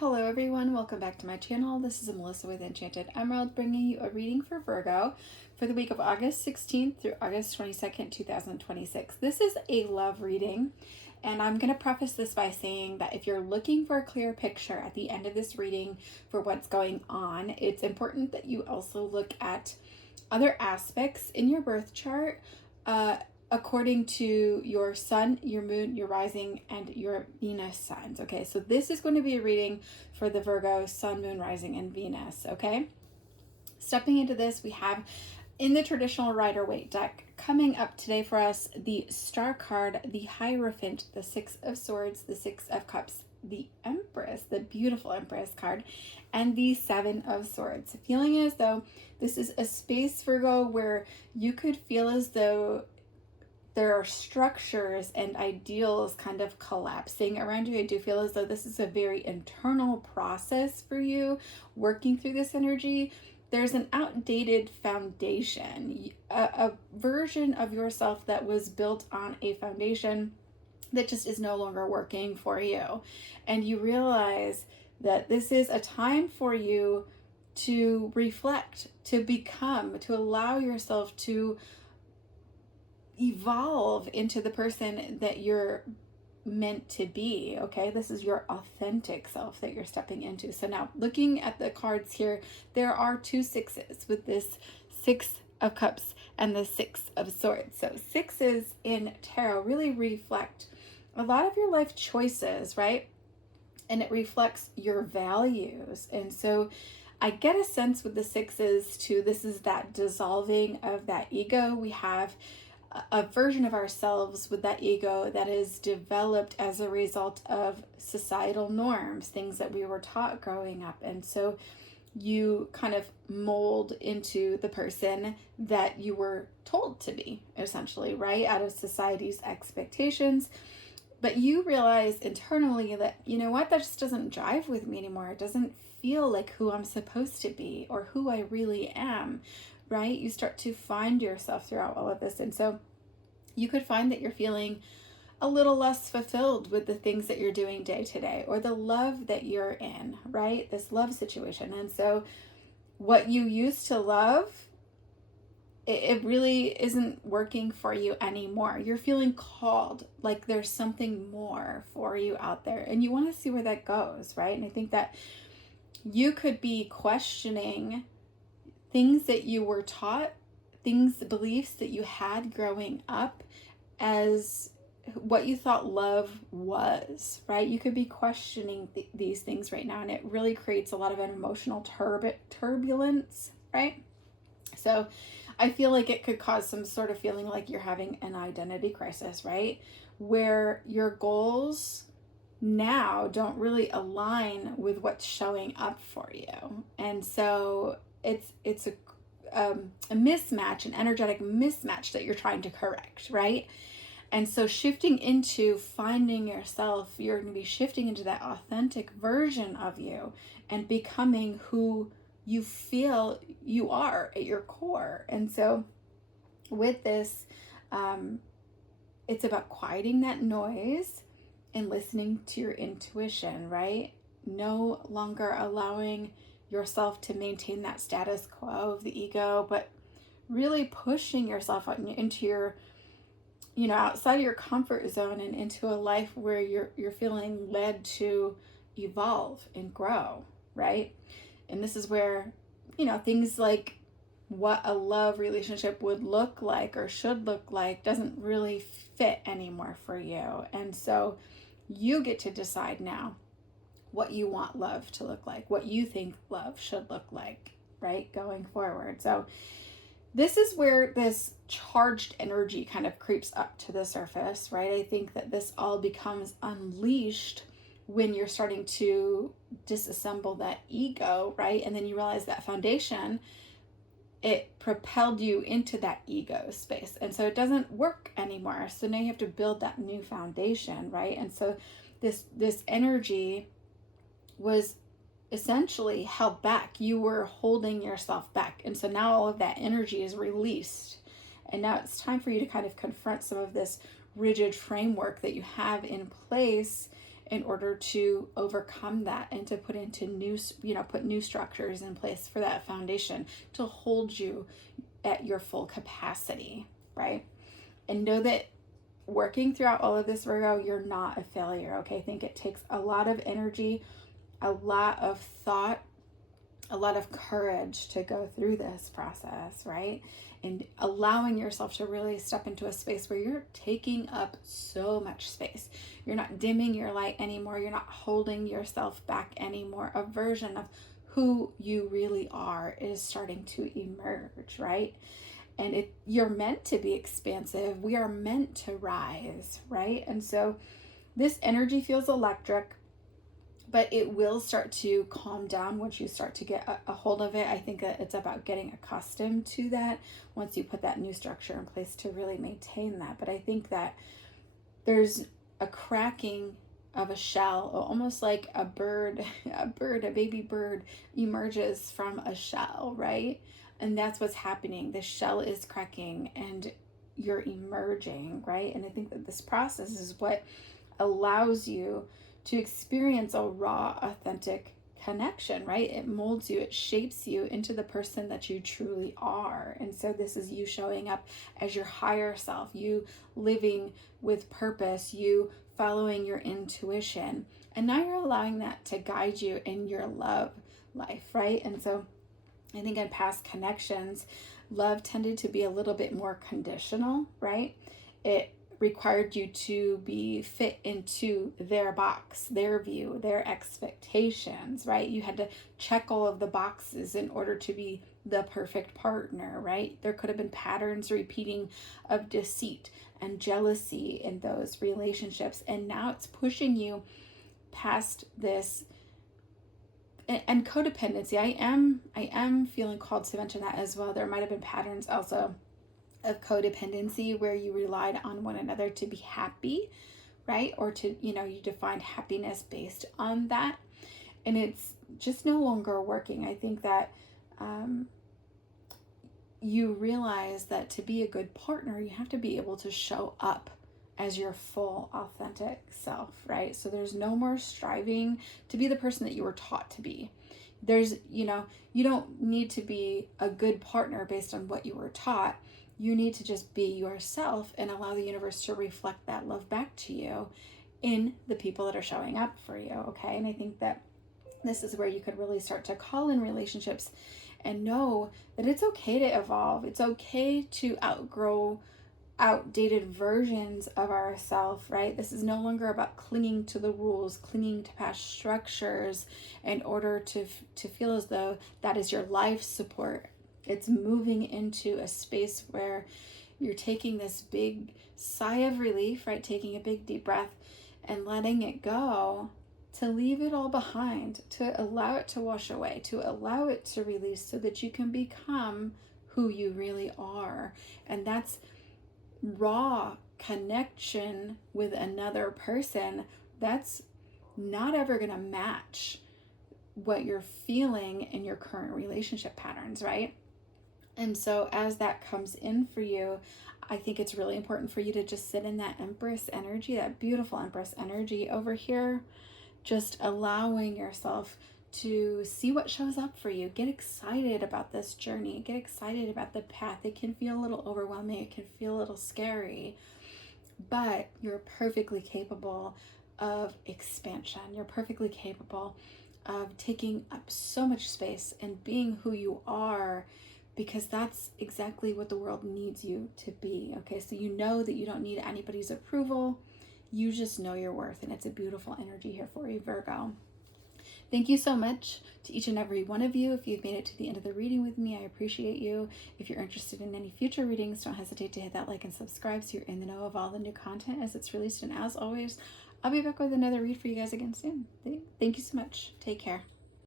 Hello everyone, welcome back to my channel. This is Melissa with Enchanted Emerald bringing you a reading for Virgo for the week of August 16th through August 22nd, 2026. This is a love reading, and I'm going to preface this by saying that if you're looking for a clear picture at the end of this reading for what's going on, it's important that you also look at other aspects in your birth chart according to your sun, your moon, your rising, and your Venus signs. Okay, so this is going to be a reading for the Virgo sun, moon, rising, and Venus. Okay, stepping into this, we have in the traditional Rider-Waite deck coming up today for us the Star card, the Hierophant, the Six of Swords, the Six of Cups, the Empress, the beautiful Empress card, and the Seven of Swords. Feeling as though this is a space, Virgo, where you could feel as though there are structures and ideals kind of collapsing around you. I do feel as though this is a very internal process for you working through this energy. There's an outdated foundation, a version of yourself that was built on a foundation that just is no longer working for you. And you realize that this is a time for you to reflect, to become, to allow yourself to evolve into the person that you're meant to be. Okay, this is your authentic self that you're stepping into. So now looking at the cards here, there are two sixes with this Six of Cups and the Six of Swords. So sixes in tarot really reflect a lot of your life choices, right? And it reflects your values. And so I get a sense with the sixes too, this is that dissolving of that ego. We have a version of ourselves with that ego that is developed as a result of societal norms, things that we were taught growing up. And so you kind of mold into the person that you were told to be, essentially, right? Out of society's expectations. But you realize internally that, you know what, that just doesn't jive with me anymore. It doesn't feel like who I'm supposed to be or who I really am, right? You start to find yourself throughout all of this. And so you could find that you're feeling a little less fulfilled with the things that you're doing day to day or the love that you're in, right? This love situation. And so what you used to love, it really isn't working for you anymore. You're feeling called, like there's something more for you out there, and you want to see where that goes, right? And I think that you could be questioning things that you were taught, things, beliefs that you had growing up as what you thought love was, right? You could be questioning these things right now, and it really creates a lot of an emotional turbulence, right? So I feel like it could cause some sort of feeling like you're having an identity crisis, right? Where your goals now don't really align with what's showing up for you. And so it's a mismatch, an energetic mismatch that you're trying to correct, right? And so shifting into finding yourself, you're going to be shifting into that authentic version of you and becoming who you feel you are at your core. And so with this, it's about quieting that noise and listening to your intuition, right? No longer allowing yourself to maintain that status quo of the ego, but really pushing yourself into your, outside of your comfort zone and into a life where you're feeling led to evolve and grow, right? And this is where, things like what a love relationship would look like or should look like doesn't really fit anymore for you. And so you get to decide now what you want love to look like, what you think love should look like, right? Going forward. So this is where this charged energy kind of creeps up to the surface, right? I think that this all becomes unleashed when you're starting to disassemble that ego, right? And then you realize that foundation, it propelled you into that ego space. And so it doesn't work anymore. So now you have to build that new foundation, right? And so this energy was essentially held back. You were holding yourself back. And so now all of that energy is released. And now it's time for you to kind of confront some of this rigid framework that you have in place in order to overcome that and to put into new, put new structures in place for that foundation to hold you at your full capacity, right? And know that working throughout all of this, Virgo, you're not a failure, okay? I think it takes a lot of energy, a lot of thought, a lot of courage to go through this process, right? And allowing yourself to really step into a space where you're taking up so much space. You're not dimming your light anymore. You're not holding yourself back anymore. A version of who you really are is starting to emerge, right? And you're meant to be expansive. We are meant to rise, right? And so this energy feels electric, but it will start to calm down once you start to get a hold of it. I think that it's about getting accustomed to that once you put that new structure in place to really maintain that. But I think that there's a cracking of a shell, almost like a baby bird emerges from a shell, right? And that's what's happening. The shell is cracking and you're emerging, right? And I think that this process is what allows you to experience a raw, authentic connection, right? It molds you, it shapes you into the person that you truly are. And so this is you showing up as your higher self, you living with purpose, you following your intuition. And now you're allowing that to guide you in your love life, right? And so I think in past connections, love tended to be a little bit more conditional, right? It required you to be fit into their box, their view, their expectations, right? You had to check all of the boxes in order to be the perfect partner, right? There could have been patterns repeating of deceit and jealousy in those relationships. And now it's pushing you past this. And codependency, I am feeling called to mention that as well. There might have been patterns also of codependency where you relied on one another to be happy, right? Or to, you defined happiness based on that. And it's just no longer working. I think that you realize that to be a good partner, you have to be able to show up as your full authentic self, right? So there's no more striving to be the person that you were taught to be. There's, you don't need to be a good partner based on what you were taught. You need to just be yourself and allow the universe to reflect that love back to you in the people that are showing up for you, okay? And I think that this is where you could really start to call in relationships and know that it's okay to evolve. It's okay to outgrow outdated versions of ourselves, right? This is no longer about clinging to the rules, clinging to past structures in order to feel as though that is your life support. It's moving into a space where you're taking this big sigh of relief, right? Taking a big deep breath and letting it go, to leave it all behind, to allow it to wash away, to allow it to release so that you can become who you really are. And that's raw connection with another person. That's not ever going to match what you're feeling in your current relationship patterns, right? And so as that comes in for you, I think it's really important for you to just sit in that Empress energy, that beautiful Empress energy over here, just allowing yourself to see what shows up for you. Get excited about this journey. Get excited about the path. It can feel a little overwhelming. It can feel a little scary, but you're perfectly capable of expansion. You're perfectly capable of taking up so much space and being who you are, because that's exactly what the world needs you to be. Okay, so you know that you don't need anybody's approval. You just know your worth, and it's a beautiful energy here for you, Virgo. Thank you so much to each and every one of you. If you've made it to the end of the reading with me, I appreciate you. If you're interested in any future readings, don't hesitate to hit that like and subscribe so you're in the know of all the new content as it's released. And as always, I'll be back with another read for you guys again soon. Thank you so much. Take care.